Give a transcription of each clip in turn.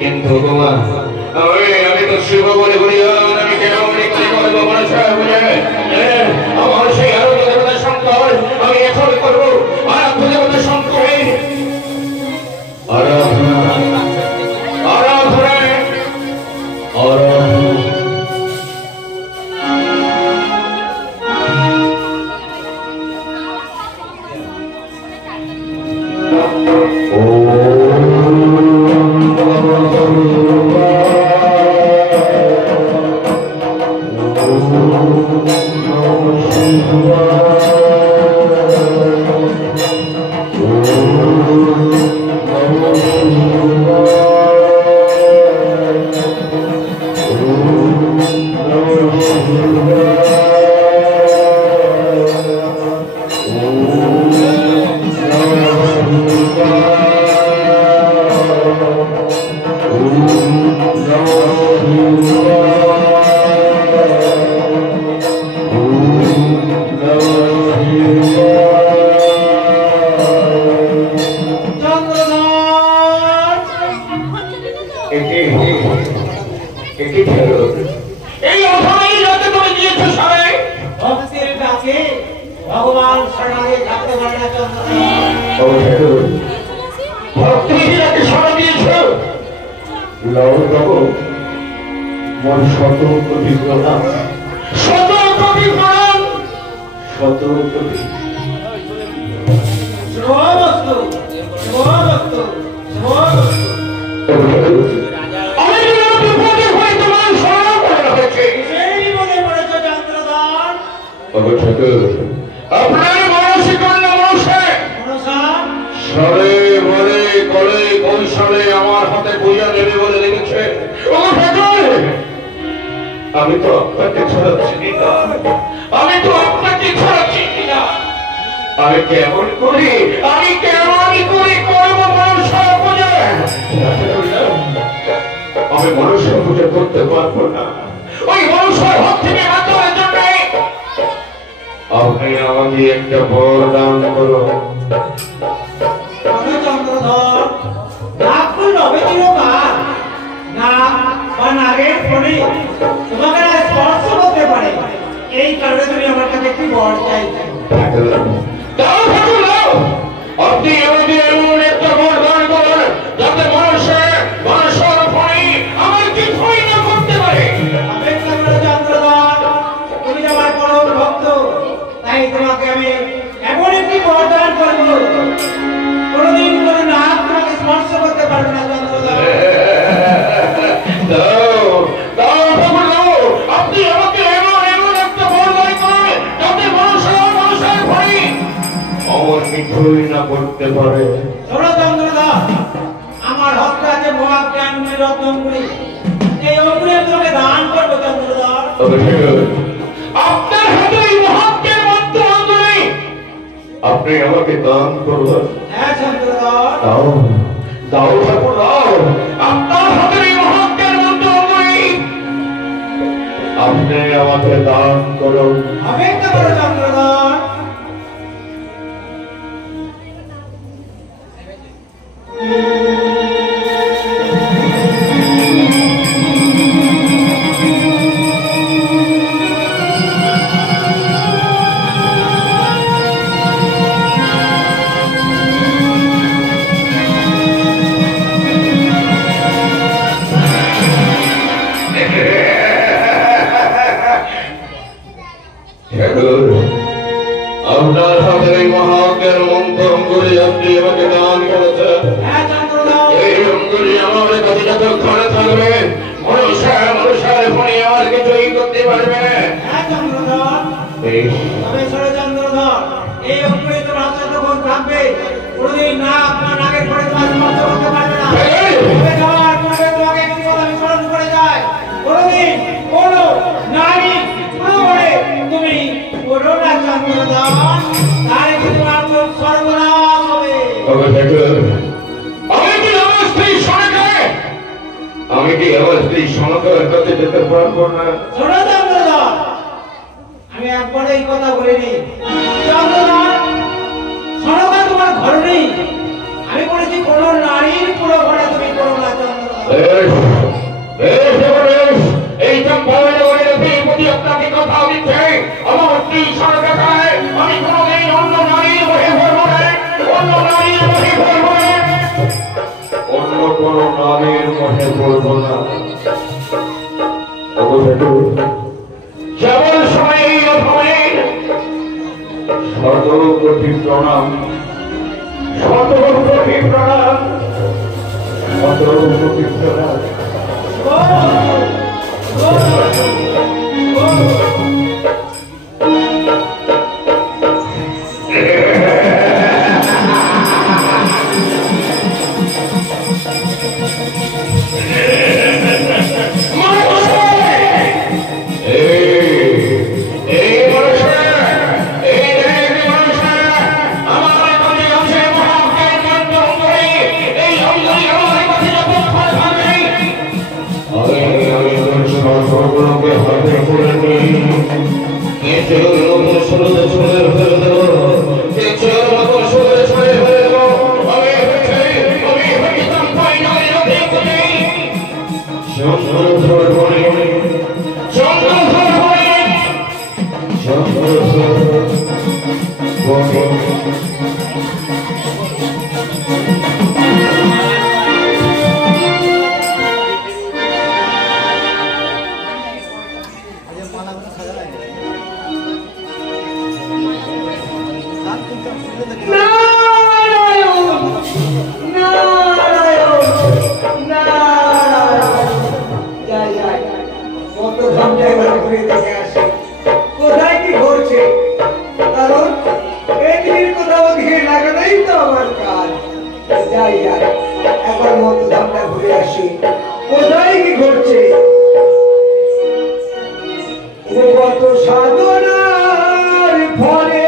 কিন্তু আমি তো শিব বলে বলি আমি কেন আমার সেই আরো দেবতা শঙ্কর আমি এখন করবো আরাধ্য দেবতা শঙ্করের আরাধনা আরাধনা আরাধনা করো না চন্দ্রদান, তাহলে কিন্তু আমার সর্বনাশ হবে। আমি কি আমার স্ত্রী সনকের কাছে যেতে পারবো না? শোনো চন্দ্রদান, আমি একবারে এই কথা বলিনি। চন্দ্রদান, সনকা তোমার ঘর নেই, আমি বলেছি কোন নারীর পুরো ঘরে তুমি করো না চন্দ্রদান। এই প্রতি আপনাকে কথা দিচ্ছে, আমার স্ত্রী সনকায় আমি কোনোদিন অন্য নারীর বহে ভরবো না, অন্য নারীর বহে ভরবো না, অন্য কোন নারীর বহে ভরবো না। কেবল সময় শতকোটি প্রণাম, শতকোটি প্রণাম, শতকোটি প্রণাম। কোথায় কি ঘটছে? কারণ এদিন কোথাও দিয়ে লাগানোই তো আমার কাজ। যাই যাই, একবার মতো ধামটা ঘুরে আসি, কোথায় কি ঘটছে। কত সাধনার ফলে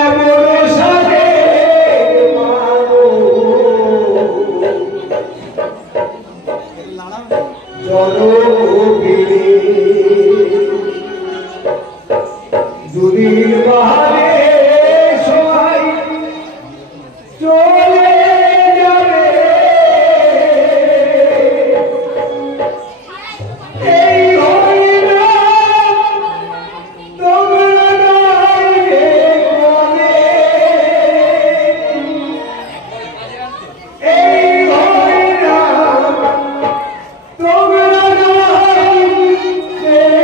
এমন সাধে দুদিন বাহারে সবাই চলে যাবে, এই হরিনাম তোমরা গাইবে কবে, এই হরিনাম তোমরা গাইবে কবে।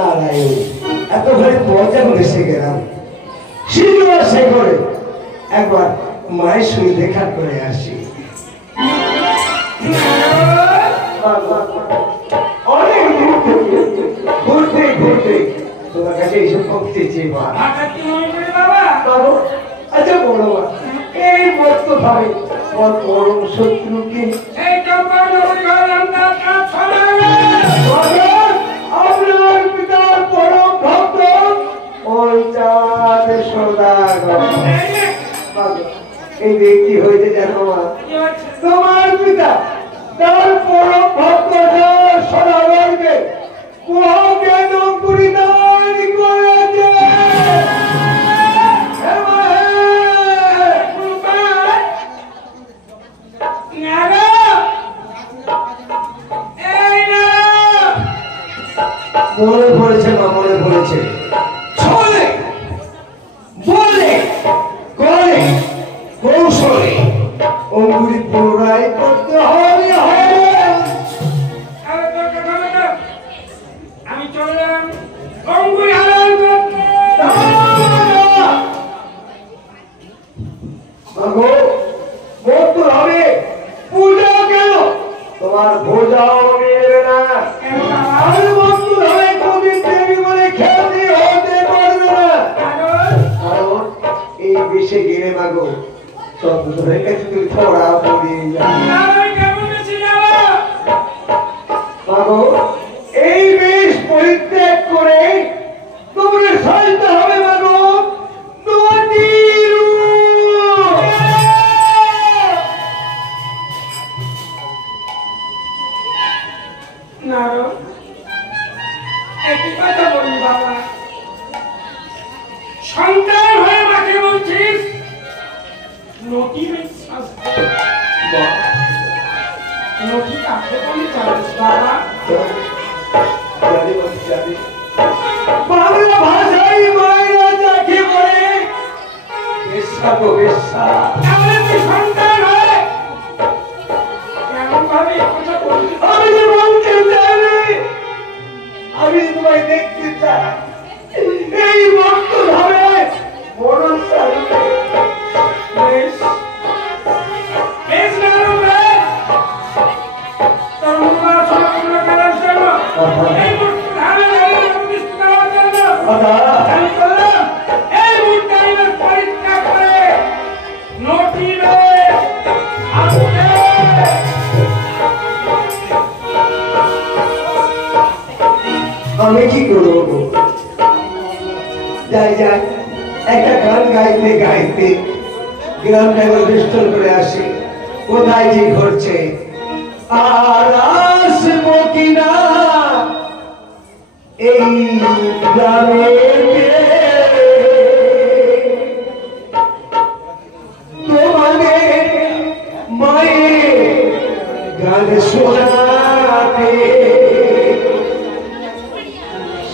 নারায়ণ, এত ঘরে মজা করে এসে গেলাম। শীঘ্র সে করে একবার মায়ের সঙ্গে দেখা করে আসি। অনেক দূর থেকে ঘুরতে ঘুরতে তোমার কাছে এসব করতেছি মা। আচ্ছা বলো মা, এই মত ভাবে তোমার পরম শত্রুকে আপনার পিতার পরম ভক্ত ওই চাঁদ সদাগর। এই ব্যক্তি হইতে জানো মা, তোমার পিতা তার পরম ভক্ত সদাগরকে কেন পরিধান করেছে। মনে পড়েছে মা, মনে পড়েছে। ছলে বলে করে কৌশলে অঙ্গুরি পুনরায় করতে হবে। আমি চললাম অঙ্গুরি হারান করতে। মৃত্যু হবে পূজা কেন? তোমার পূজাও মিলবে না। আর মৃত্যু হবে কবি দেবী বলে খ্যাতি হতে পারবে না। কারণ এই বেশে গেলে মাগো চন্দ্রের কাছে তুমি ধরা পড়ে মাগো। এই বেশ পরিত্যাগ করে তোমার সাইতে হবে মাগো সন্তান হয়ে মাকে বলছিস নটি নটি কাকে বলে চালিস বাবা? বাংলা ভাষায় মায়েরা যাকে বলে বেশ্যা গো বেশ্যা। তাহলে তুই সন্তান হয়ে কেমন ভাবে কথা বলছিস? আমি তো বলতে চাই, আমি তোমায় দেখতে চাই। এই ভক্ত ভাবে মরণ চাইতে বেশ বেশ নারো বেশ তোর মুখা সমাপন করার জন্য এই মূর্তি ধারে ধারে প্রতিষ্ঠা দেওয়ার জন্য আমি করলাম এই মূর্তি পরীক্ষা করে নটিবে আসতে। আমি কি করবো? যাই যাই, একটা গান গাইতে গাইতে গ্রামটা বেষ্টন করে আসে। কোথায় যে ঘটছে আর আসবো কিনা এই গ্রামে। তোমাদের মায়ের গান শোনাতে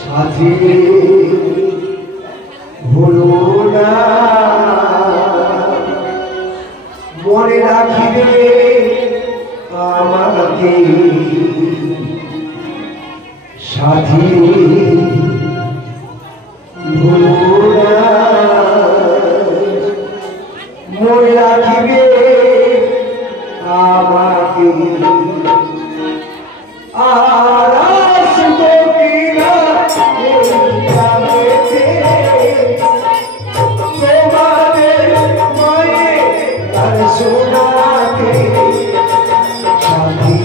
সাথী ভুলো না, মনে রাখিবে আমাকে সাথী ভুলো না, মনে রাখিবে আমাকে। আর আসবো কিনা এই গ্রামেতে তোমাদের মায়ের গান শোনাতে সাথী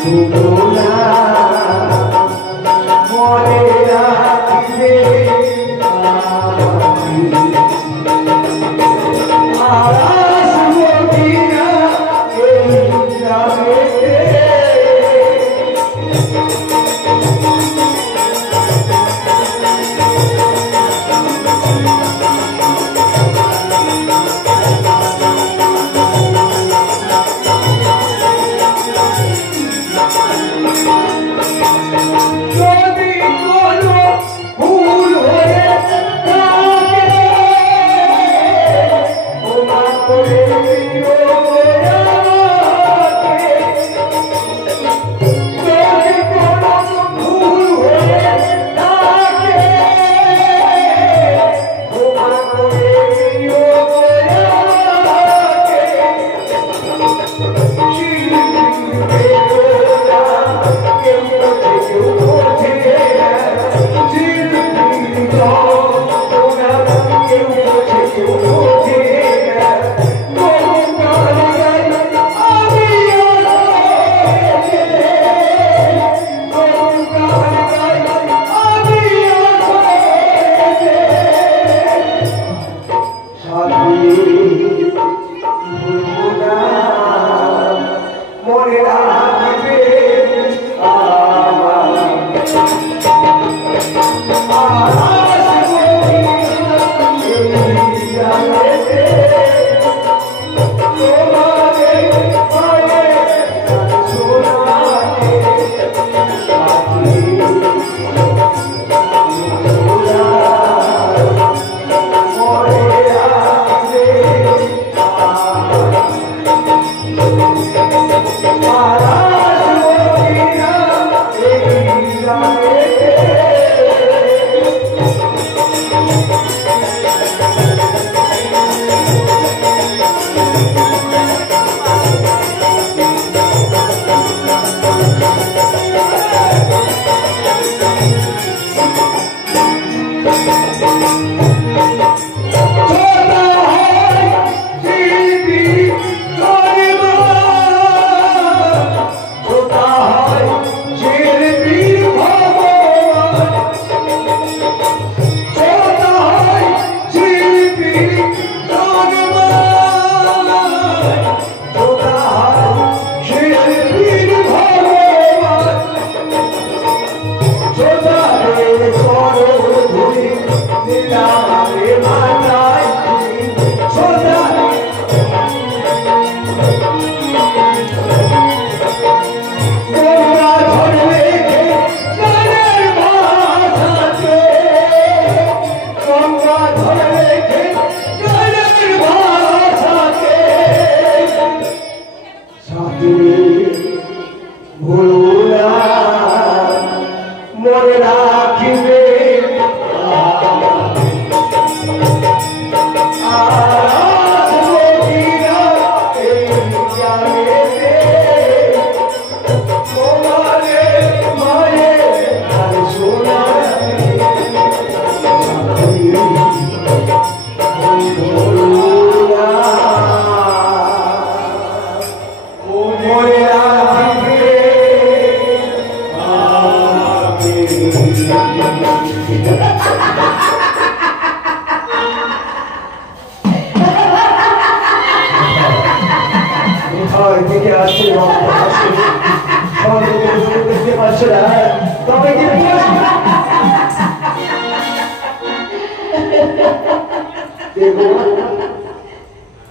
ভুলো না, মনে রাখিবে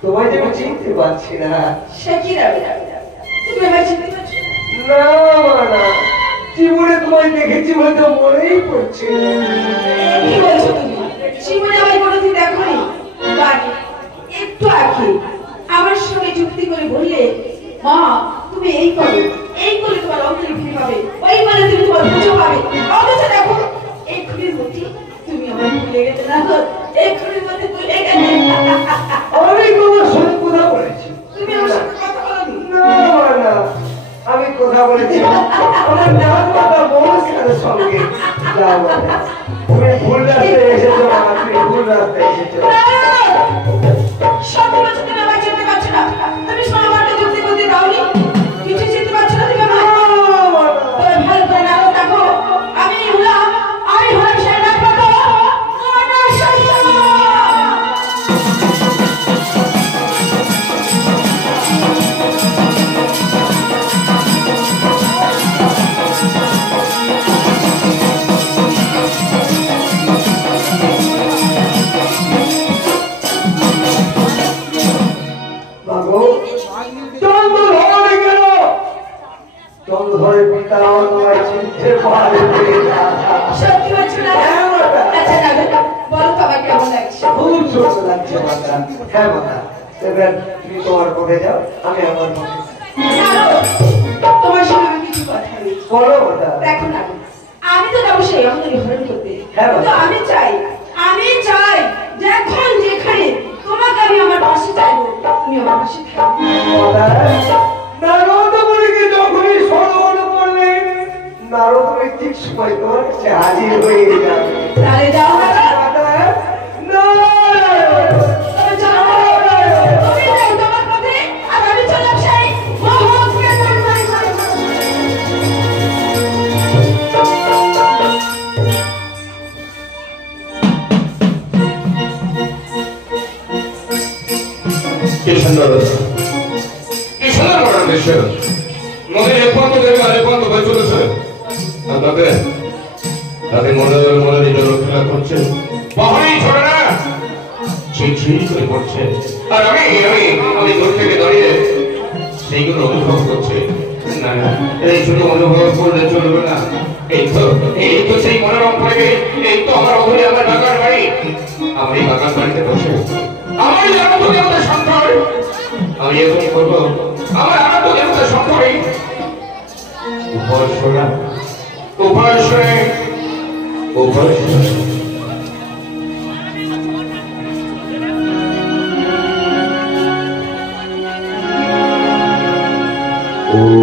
তোমায় যে চিনতে পারছি না। সে কি রাবে তুমি আমায় চিনতে পারছো না না, জীবনে তোমায় দেখেছি বলে তো মনেই পড়ছে। কি বলছো তুমি? জীবনে আমায় কোনোদিন দেখোনি? বাড়ি একটু আগে আমার সঙ্গে যুক্তি করে বললে, মা তুমি এই করো, এই করে তোমার অঙ্কের ফি পাবে, ওই মানে তুমি তোমার পুজো পাবে। অথচ দেখো এই খুলির মধ্যে তুমি আমায় ভুলে গেলে না, এই খুলির মধ্যে ভুলে গেলে। আমি তোমার সঙ্গে কথা বলেছি। তুমি আমার সঙ্গে কথা বলোনি? না না, আমি কথা বলেছি আমার নাম কথা মনস্কারের সঙ্গে। যাও বাবা, তুমি ভুল রাস্তায় এসেছো, তুমি ভুল রাস্তায় এসেছো। সত্যি বলছো তুমি আমায় চিনতে পারছো না? তুমি সোনামাকে যুক্তি করতে দাওনি? কিছু চিনতে পারছো না তুমি আমায়? তবে ভালো করে নাও দেখো, আমি হলাম সেই রাজমাতা মনসা। চন্দ্রধরের পিতা তোমায় চিনতে পারে। সত্যি বলছো না? আচ্ছা না বলো তো আমায় কেমন লাগছে? খুব সুন্দর লাগছে মাতা। হ্যাঁ মাতা, এবার তুমি তোমার পথে যাও, আমি আমার পথে। তোমার সঙ্গে আমি কিছু কথা নেই। বলো মাতা। দেখো না, আমি তো যাবো সেই অঙ্গনে হরণ করতে, হ্যাঁ, কিন্তু আমি চাই যখন যেখানে তোমাকে আমি আমার পাশে চাইবো, তুমি আমার পাশে থাকবে। নারদ মুনিকে যখনই স্মরণ করলেন, নারদ মুনি ঠিক সময় তোমার কাছে হাজির হয়ে যাবে। তাহলে যাও না, তবে যাও না, তুমি যাও তোমার পথে, আর আমি চললাম সেই মহৎকে দরবারে। কি সুন্দর মডার্ন দৃশ্য, নদীর এক প্রান্ত থেকে আরেক প্রান্ত হয়ে চলেছে, আর তাতে মনে নিজের খেলা করছে, পাহাড়ি ছোট না ছিটছিট করে পড়ছে, আর আমি দূর থেকে দাঁড়িয়ে সেইগুলো অনুভব করছে। না না, এই শুধু অনুভব করলে চলবে না, এই তো সেই মনোরম পরিবেশ, এই তো আমার অঘরে আমার বাগান বাড়ি। আমার এই বাগান বাড়িতে বসে আমার আনন্দ দেবতা সন্তান, আমি এখনই করবো আমার আনন্দ দেবতা সন্তান উপাসনা উপাসনা উপাসনা। ও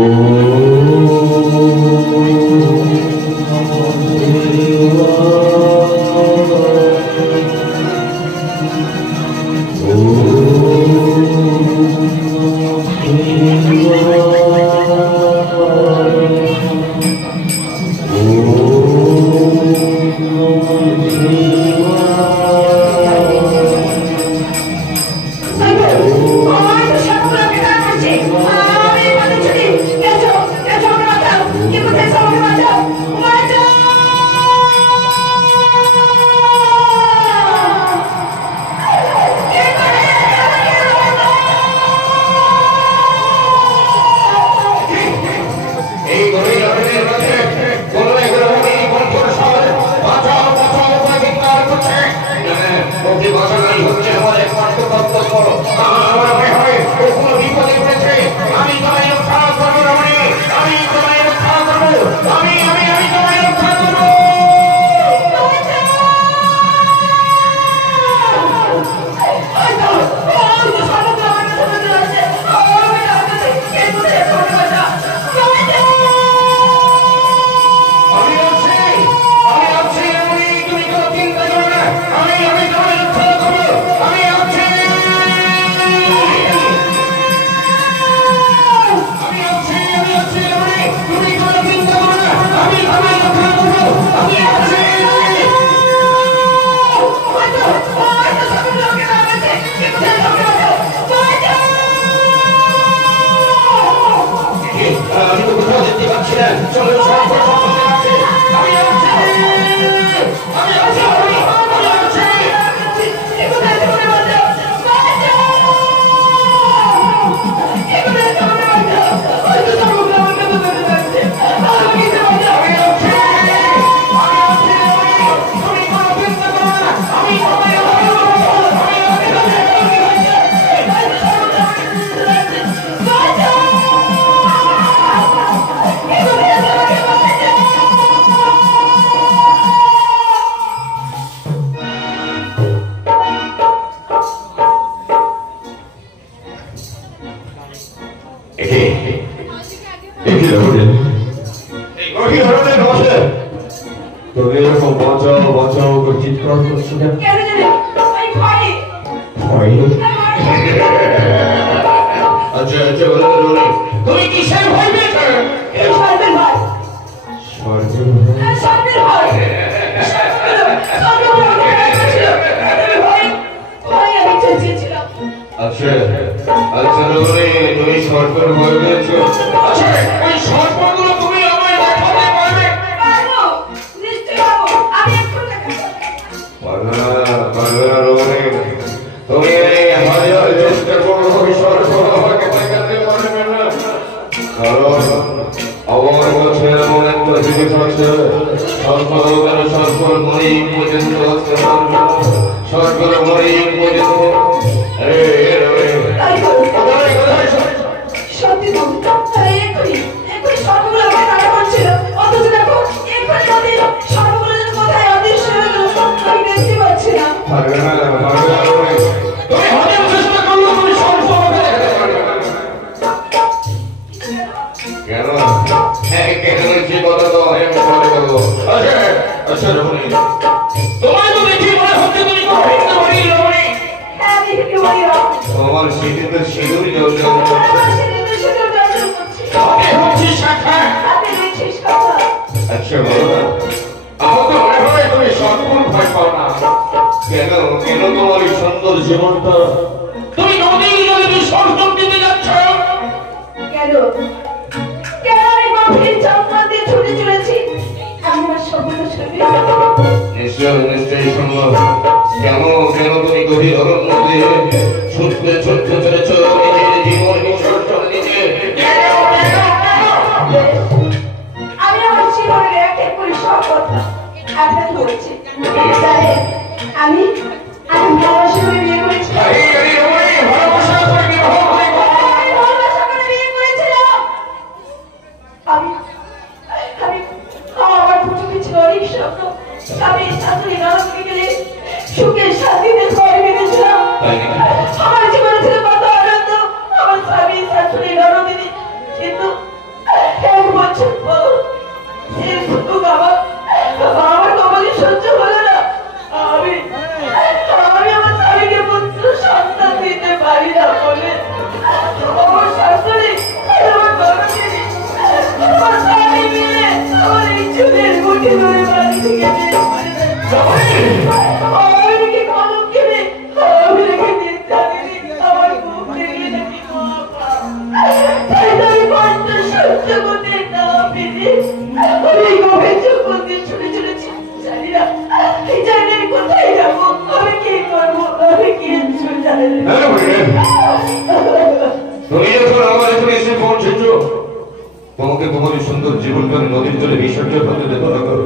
তোমাকে তোমার সুন্দর জীবনটা নদীর জলে বিসর্জন হতে দেবো না করো।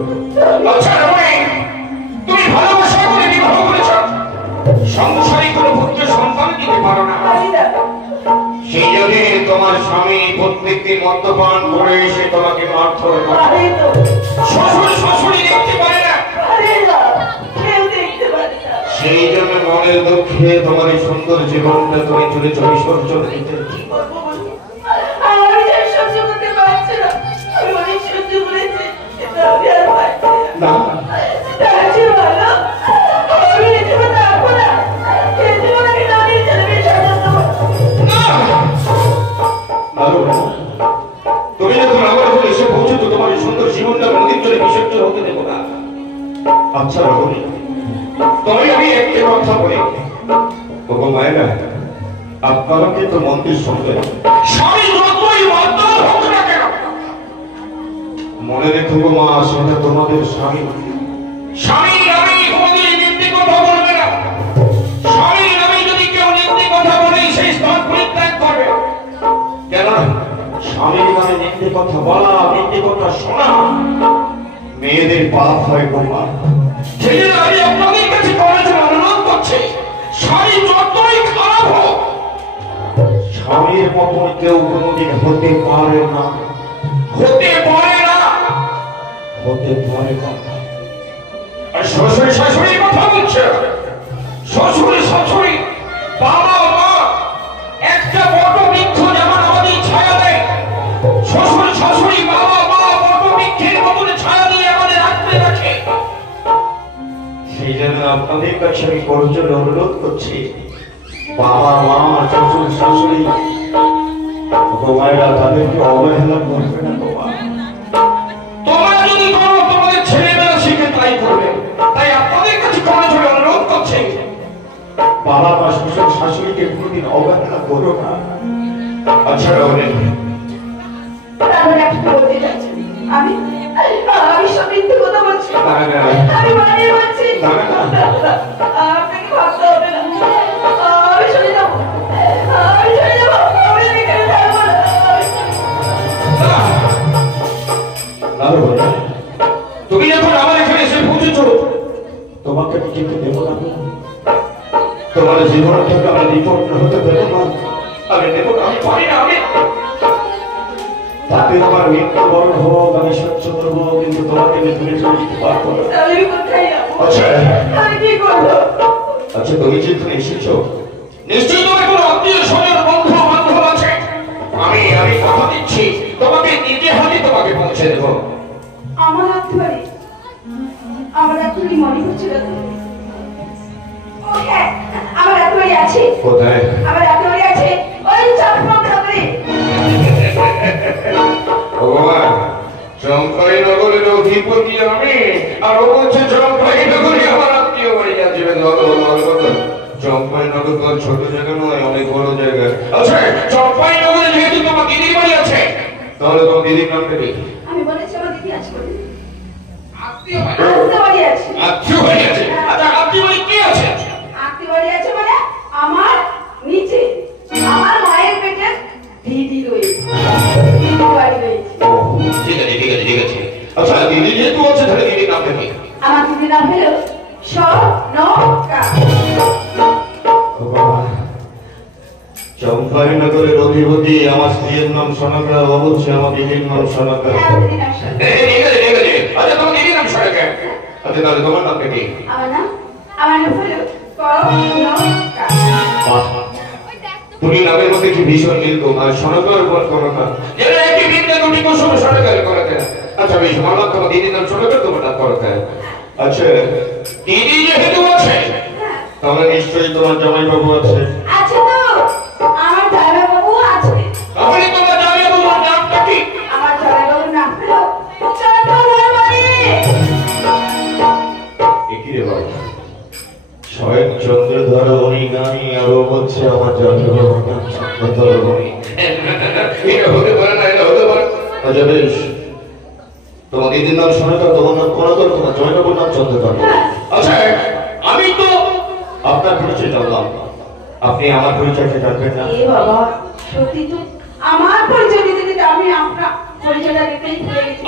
আচ্ছা তুমি ভালোবাসা করে বিবাহ করেছ, সংসারী কোনো পুত্র সন্তান দিতে পারো না, সেই জন্য তোমার স্বামী প্রত্যেকদিন মদ্যপান করে এসে তোমাকে মারধর করে। শ্বশুর শাশুড়ি দেখতে পারে না, সেই জন্য মনের দুঃখে তোমার এই সুন্দর জীবনটা তুমি চলে চলে বিসর্জন দিতে। তুমি যখন আমার উপর এসে পৌঁছতো তোমার এই সুন্দর জীবনটা নদীর জলে বিসর্জন হতে দেবো না। আচ্ছা রঘুনি, তবে আমি একটি কথা বলি, ওগো মায়েরা, আপনারা কিন্তু মন্দির সঙ্গে স্বামী যতই মাতাল হোক না কেন, মনে রেখো গো মা, সেটা তোমাদের স্বামী। স্বামীর নামে কোনদিন মিথ্যে কথা বলবে না। স্বামীর নামে যদি কেউ মিথ্যে কথা বলে সেই স্থান পরিত্যাগ করবে। কেন স্বামীর নামে মিথ্যে কথা বলা, মিথ্যে কথা শোনা মেয়েদের পাপ হয় গো মা। সেই জন্য আমি আপনাদের কাছে করার জন্য অনুরোধ করছি, স্বামী যতই খারাপ হোক, স্বামীর মতন কেউ কোনদিন হতে পারে না, হতে পারে না, হতে পারে না। আর শ্বশুর শাশুড়ির কথা বলছে, শ্বশুর শাশুড়ি, বাবা মা একটা বট বৃক্ষ যেমন আমাদের ছায়া দেয়, শ্বশুর শাশুড়ি বাবা মা বট বৃক্ষের মতন ছায়া দিয়ে আমাদের আঁকড়ে রাখে। সেই জন্য আপনাদের কাছে আমি করজোড়ে অনুরোধ করছি, বাবা মা শ্বশুর শাশুড়ি তোমারা তাদেরকে অবহেলা করবে না। তোমরা যদি করো তোমাদের ছেলেমেয়েরা শিখে তাই করবে। তাই আপনাদের কাছে করজোড়ে অনুরোধ করছি, বাবা মা শ্বশুর শাশুড়িকে কোনদিন অবহেলা করো না। আচ্ছা আমি সব মিথ্যে কথা বলছি, আমি বানিয়ে বলছি, আপনাকে ভাবতে হবে না, আমি চলে যাবো, আমি চলে যাবো, আমি এখানে থাকবো না। তুমি যখন আমার এখানে এসে পৌঁছেছ, তোমাকে যেতে দেবো না, তোমার জীবন থেকে আমি বিপন্ন হতে দেবো না, আমি দেবো না, আমি পারি না। আমি তাতে আমার মৃত্যু বরণ হোক আমি সহ্য করবো, কিন্তু তোমাকে তুমি চলে যেতে পারবো না। আচ্ছা আচ্ছা, তুমি যেখানে এসেছো নিশ্চয়ই তোমার কোনো আত্মীয় স্বজন বন্ধু বান্ধব আছে। আমি কথা দিচ্ছি, তোমাকে নিজে হাতে তোমাকে পৌঁছে দেবো। আমার আত্মীয়, আমার আত্মীয় মনে হচ্ছিল আমার আত্মীয় আছে। কোথায়? আমার আত্মীয় আছে ওই চম্পাইনগরে। ভগবান, চম্পাইনগরের অধিপতি আমি, আর ও বলছে চম্পাইনগরে আমার আত্মীয় বাড়ি আছে। চম্পাইনগর তো ছোট জায়গা নয়, অনেক বড় জায়গা। আচ্ছা, চম্পাইনগরে যেহেতু তোমার দিদির বাড়ি আছে, তাহলে তোমার দিদির নামটা কি? আমি বলেছি আমার দিদি আছে। আত্মীয় বাড়ি আছে। আত্মীয় বাড়ি আছে? আচ্ছা, আত্মীয় বাড়ি কি আছে? আত্মীয় বাড়ি আছে মানে আমার নিচে আমার মায়ের পেটে দিদি রয়েছে, দিদি বাড়ি রয়েছে। ঠিক আছে ঠিক আছে ঠিক আছে। আচ্ছা, দিদি যেহেতু আছে তাহলে দিদির নামটা কি? আমার দিদির নাম হলো সনকা। চম্পাইনগরের অধিপতি আমার স্ত্রীর নাম সনকা, অবশ্যই আমার দিদির নাম সনকা। ঠিক আছে ঠিক আছে। আচ্ছা, তোমার দিদির নাম সনকা। আচ্ছা, তাহলে তোমার নামটা কি? আমার নাম হলো কনকা। তুমি নামের মধ্যে কি ভীষণ মিল গো, আর সনকার পর কনকা, যেন একই বিন্দে দুটি কুসুম সনকার কনকা। আচ্ছা বেশ, আমার নাম তোমার দিদির নাম সনকা, তোমার নাম কনকা। আচ্ছা, দিদি যেহেতু আছে তাহলে নিশ্চয়ই তোমার জামাইবাবু আছে। আছে তো, আমার জামাইবাবু আছে। তাহলে তোমার জামাইবাবুর নামটা কি? আমার জামাইবাবুর নাম হলো চন্দ্রধরমানি। হতে পারে না, এটা হতে পারে। আচ্ছা বেশ, তোমার দিদির নাম সনকা, তোমার নাম কনকর, তোমার জয়নবর নাম চন্দ্রকর। আচ্ছা আমি তো আপনার পরিচয় জানলাম, আপনি আমার পরিচয়টা জানবেন না? এ বাবা, সত্যি তো আমার পরিচয় দিতে দিতে আমি আপনার পরিচয়টা দিতেই ভুলে গেছি।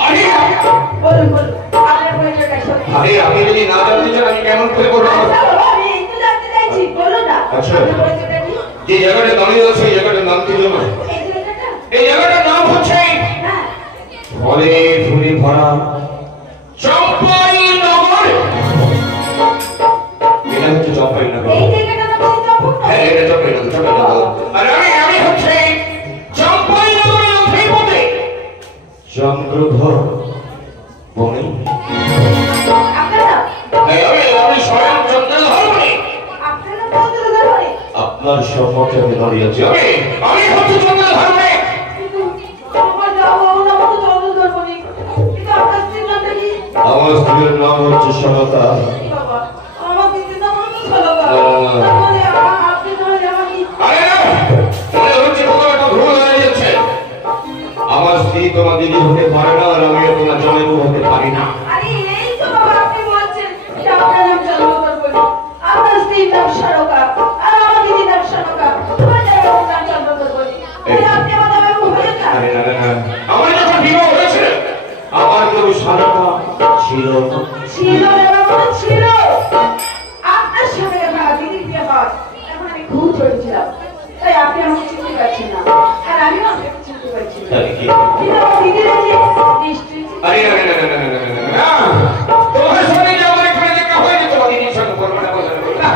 বলুন বলুন, আপনার পরিচয়টা সত্যি। আরে আমি যদি না জানতে চাই আমি কেমন করে বলবো? আচ্ছা বাবা, আমি একটু জানতে চাইছি, বলুন না। আচ্ছা। আপনার পরিচয়টা কি? যে জায়গাটা দাঁড়িয়ে আছে সেই জায়গাটার নাম কি জানো? এই জায়গাটা? এই জায়গাটার নাম হচ্ছে হ্যাঁ। ফলে ফুলে ভরা চম্পাইনগর। এটা হচ্ছে চম্পাইনগর। এই জায়গাটার নাম হচ্ছে চম্পকনগর? হ্যাঁ, এটা চম্পাইনগর, চম্পাইনগর। আর আমি হচ্ছে চম্পাইনগরের অধিপতি চন্দ্রধর বনে। আপনারা? আমি স্বয়ং চন্দ্রধর বনে। আপনারা চন্দ্রধর বনে? আপনার সম্মুখে আমি দাঁড়িয়ে আছি। আমি হচ্ছে চন্দ্রধর বনে। কিন্তু আমার যাওয়া না মতো চন্দ্রধর বনে। কিন্তু আপনার স্ত্রীর নামটা কি? আমার স্ত্রীর নাম হচ্ছে সমতা। বাবা, আমার দিদির নাম হলো সলকা। মানে আপনি তাহলে আমাকে আরে না, মনে হচ্ছে কোথাও একটা ভুল হয়ে যাচ্ছে। আমার স্ত্রী তোমার দিদি হতে পারে না, আর আমিও তোমার জনৈক হতে পারি না। আরে এই তো বাবা আপনি বলছেন যে আপনার নাম চন্দ্রধর বলে, আপনার স্ত্রীর নাম সরকা, আর আমার দিদির নাম সনকা, তোমার জামাইয়ের নাম চন্দ্রধর বলে। তাহলে আপনি আমার জামাই হয়ে যান। আরে না, আমার যখন বিবাহ হয়েছে আমার কেউ সারকা ছিল না। ছিল রে বাবা, ছিল। আপনার সাথে আমার দিদির বিয়ে হয়, এখন আমি খুব ছোট ছিলাম, তাই আপনি আমাকে চিনতে পারছেন না, আর আমিও আপনাকে চিনতে পারছি না। আরে কি? কিন্তু আমার দিদির যে নিশ্চয়ই আরে না, তোমার সঙ্গে যে আমার এখানে দেখা হয়েছে তোমার দিদির সঙ্গে করবো না, বলবো না।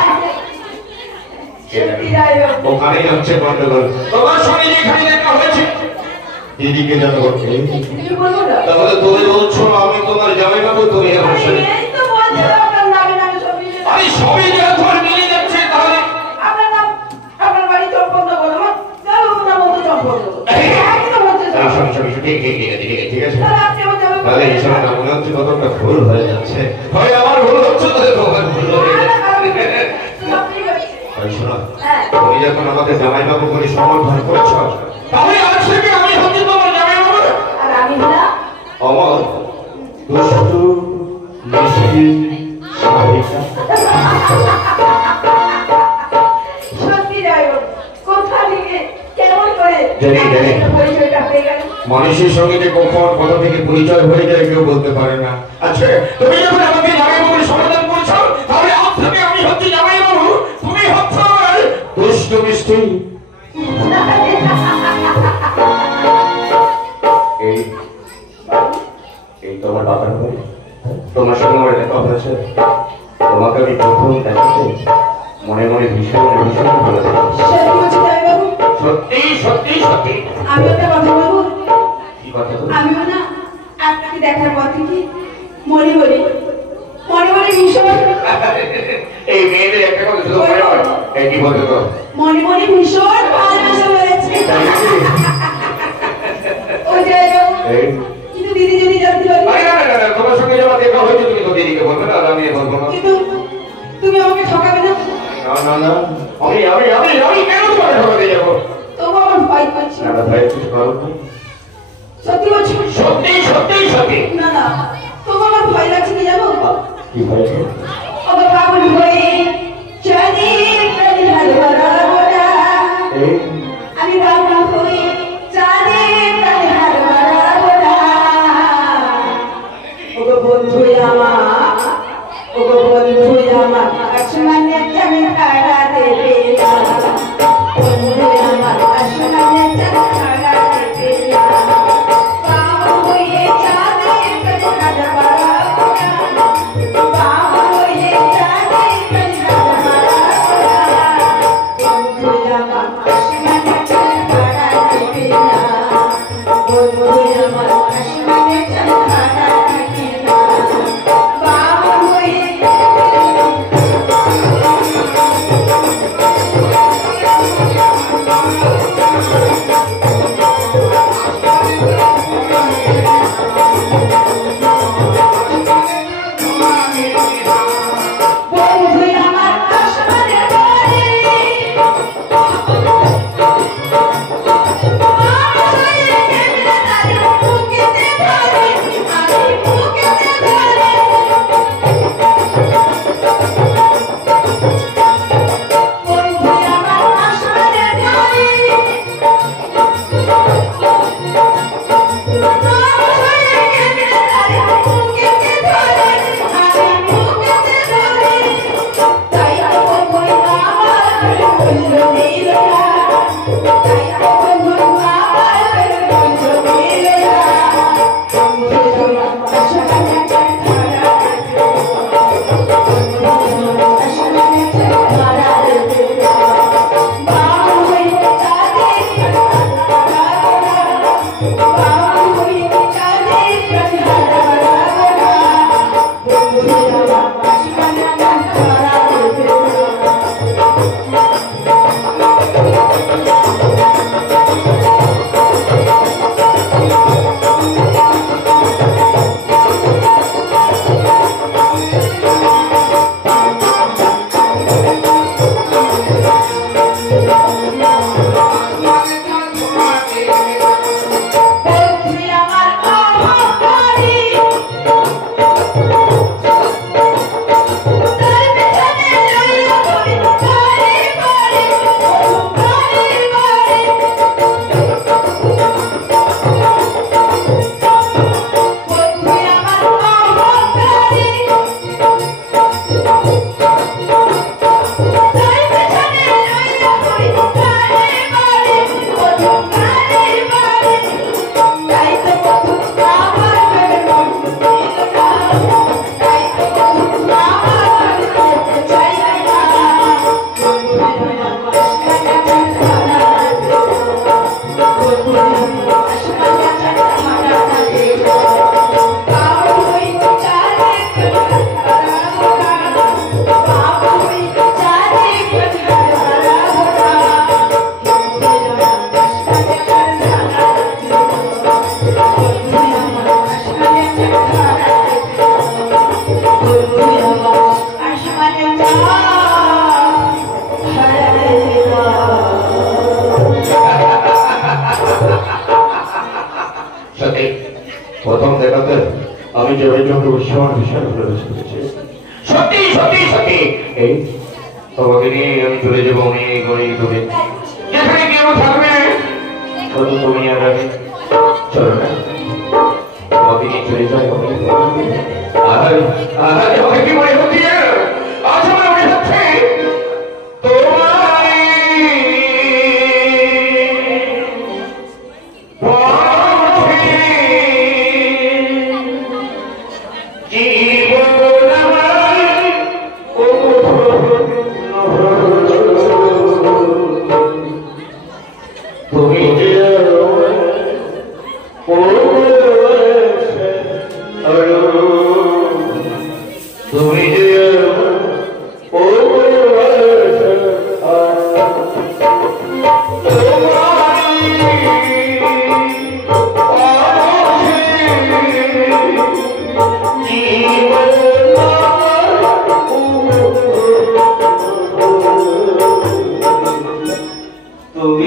সত্যি যাই হোক। ওখানেই হচ্ছে গন্ডগোল। তোমার সঙ্গে যে এখানে দেখা হয়েছে দিদিকে জানো করতে, কিছু বলবো না? তাহলে তুমি বলছো আমি তোমার জামাইবাবু, তুমি আমার সঙ্গে এই তো বলছেন আপনার নামে নামে সব মিলে যাচ্ছে। আরে সবই যখন মিলে যাচ্ছে তাহলে আপনার নাম, আপনার বাড়ি চম্পকনগর, আমার জামাইবাবুর নাম হচ্ছে চম্পকনগর। একই তো হচ্ছে সব। ঠিক আছে। তাহলে আপনি আমার জামাইবাবু- তাহলে এই সময় মনে হচ্ছে কতটা ভুল হয়ে যাচ্ছে। হয় আমার ভুল হচ্ছে, তাহলে তোমার ভুল হয়ে না, না, যাচ্ছে। সব ঠিক আছে। ভাই শোনো, হ্যাঁ। তুমি যখন আমাদের জামাইবাবু করে সমর্থন করেছ, তাহলে আজ থেকে আমি হচ্ছি তোমার জামাইবাবু। আর আমি হলাম আমার দুষ্টু মিষ্টি সাহিকা। সত্যি যাই হোক, কোথা থেকে কেমন করে জানি। পরিচয়টা হয়ে গেল? মানুষের সঙ্গে যে কখন কোথা থেকে পরিচয় হয়ে যায় কেউ বলতে পারে না। আচ্ছা তুমি যখন আমাকে জামাইবাবুর সমাধান করেছো, তাহলে আজ থেকে আমি হচ্ছি জামাইবাবু, তুমি হচ্ছ আমার দুষ্টু মিষ্টি। এই এই তোমার বাবার বাড়ি, তোমার সঙ্গে আমার দেখা হয়েছে। তোমাকে আমি প্রথম দেখাতে মনে মনে ভীষণ ভীষণ ভালো লেগেছে। সত্যি বলছি জামাইবাবু, সত্যি সত্যি সত্যি। আমি একটা কথা বলবো। কি কথা বলো? আমিও না আপনাকে দেখার পর থেকে মনে মনে ভীষণ এই মেয়েদের একটা কথা শুধু মনে হয়, এই কি বলতে তো মনে ভীষণ ভালোবাসা হয়েছে। ওই জায়গায় এই কিন্তু দিদি যদি জানতে পারি, না, তোমার সঙ্গে যখন দেখা হয়েছে তুমি তো দিদিকে বলবে না, আর আমি বলবো না। কিন্তু তুমি আমাকে ঠকাবে না? না, আমি কেন তোমার ঠকাতে যাবো? তবু আমার ভয় করছে। না ভাই, কিছু করো না। সত্যি বলছি? সত্যি সত্যি সত্যি। না না, তবু আমার ভয় লাগছে কি জানো? কি হয়েছে? ওকে পাগল হয়ে যদি প্রাণী হারাবো না, এই আমি পাগল হয়ে যদি প্রাণী হারাবো না। ওগো বন্ধু আমার, ওগো বন্ধু আমার, আসমানে চাঁদ তারা দেবে না। বন্ধু আমার, আসমানে চাঁদ তারা দেবে না। পাগল হয়ে যদি প্রাণী হারাবো না, পাগল হয়ে যদি প্রাণী হারাবো না। বন্ধু আমার, আসমানে চাঁদ তারা দেবে না। বন্ধু আমার, আসমানে চাঁদ তারা দেবে না। পাগল হয়ে বন্ধু আমার আসমানে বলে প্রথম দেখাতে আমি যে হরিচন্দ্র ভীষণ ভীষণ ভালোবেসে ফেলেছি। সত্যি সত্যি সত্যি এই তোমাকে নিয়ে আমি চলে যাবো অনেক অনেক দূরে, যেখানে কেউ থাকবে শুধু তুমি আর আমি। চলো না, তোমাকে নিয়ে চলে যাই অনেক দূরে। আর আমাকে কি মনে হচ্ছে, আজ আমার মনে হচ্ছে Oh,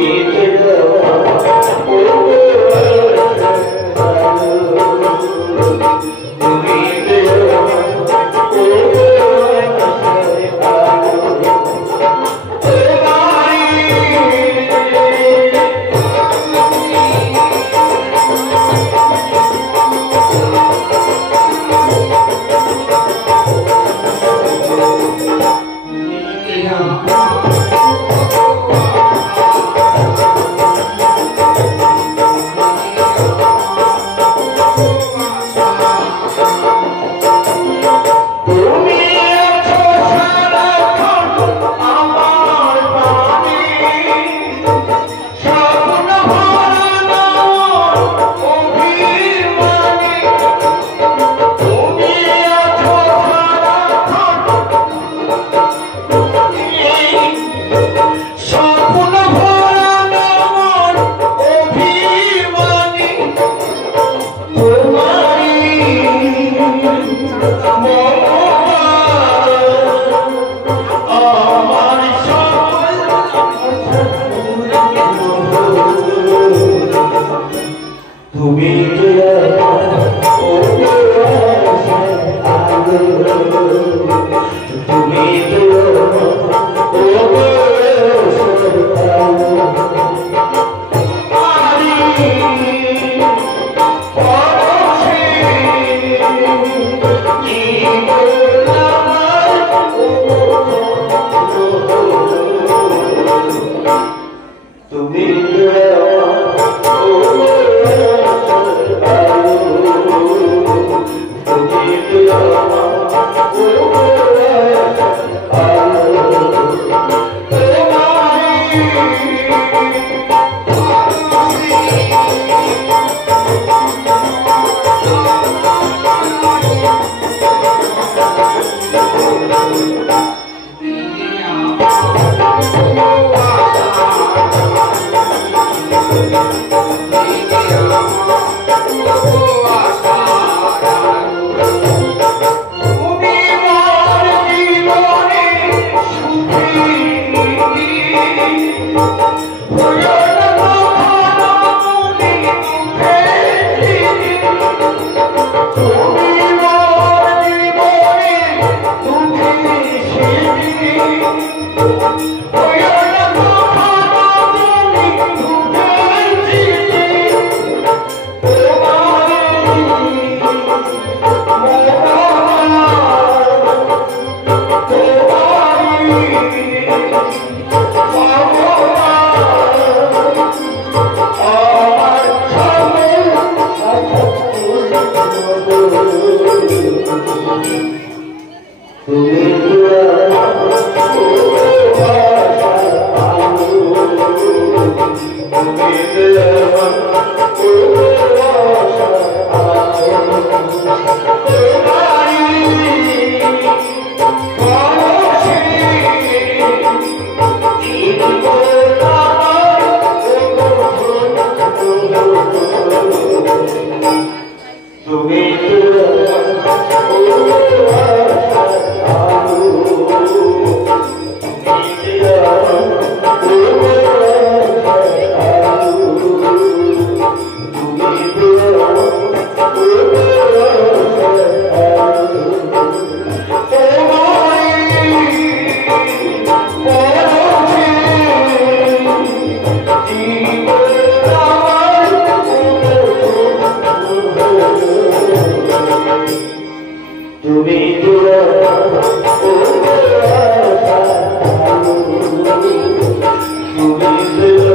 তুমি